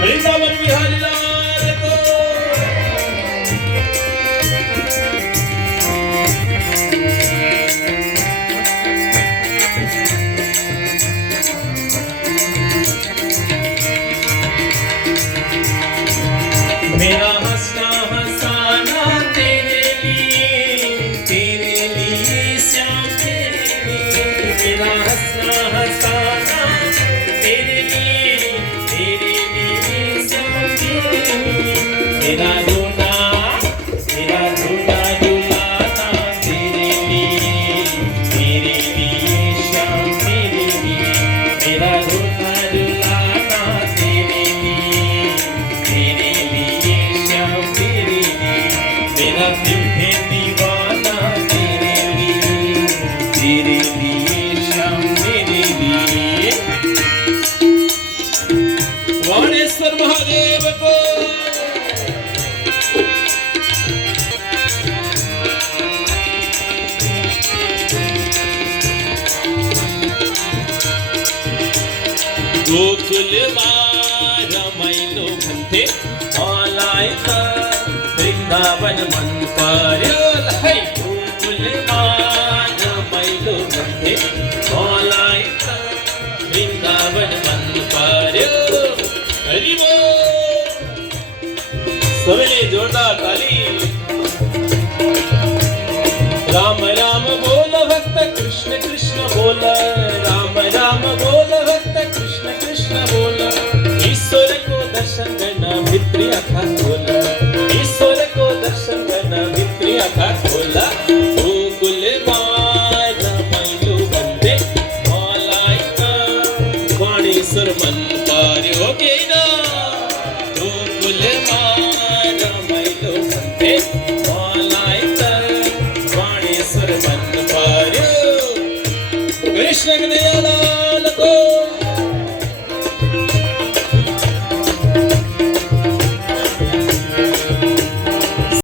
वृंदावन बिहारी लाल को। मेरा हंसना हंसाना तेरे लिए श्याम तेरे लिए। मेरा हंसना हंसाना तेरे लिए श्याम तेरे लिए। मेरा रोना रुलाना तेरे लिए श्याम तेरे लिए। मेरा रोना रुलाना तेरे लिए श्याम तेरे लिए। मेरा दिल है दीवाना तेरे लिए श्याम तेरे लिए। वाणेश्वर महादेव को। गोकुल रमैलो भन्थे मलाई त वृन्दावन मन पर्यो। है गोकुल रमैलो भन्थे मलाई त वृन्दावन मन पर्यो। हरि बोल। सबैले जोरदार ताली। राम राम बोल भक्त कृष्ण कृष्ण बोल। राम राम बोल भक्त कृष्ण कृष्ण बोल। ईश्वर को दर्शन करना भित्री आँखा खोला। ईश्वर को दर्शन करना भित्री आँखा खोला। गोकुल रमैलो भन्थे मलाई त वाणेश्वर मन पर्यो। गेना गोकुल रमैलो भन्थे मलाई त वाणेश्वर मन पर्यो। कृष्ण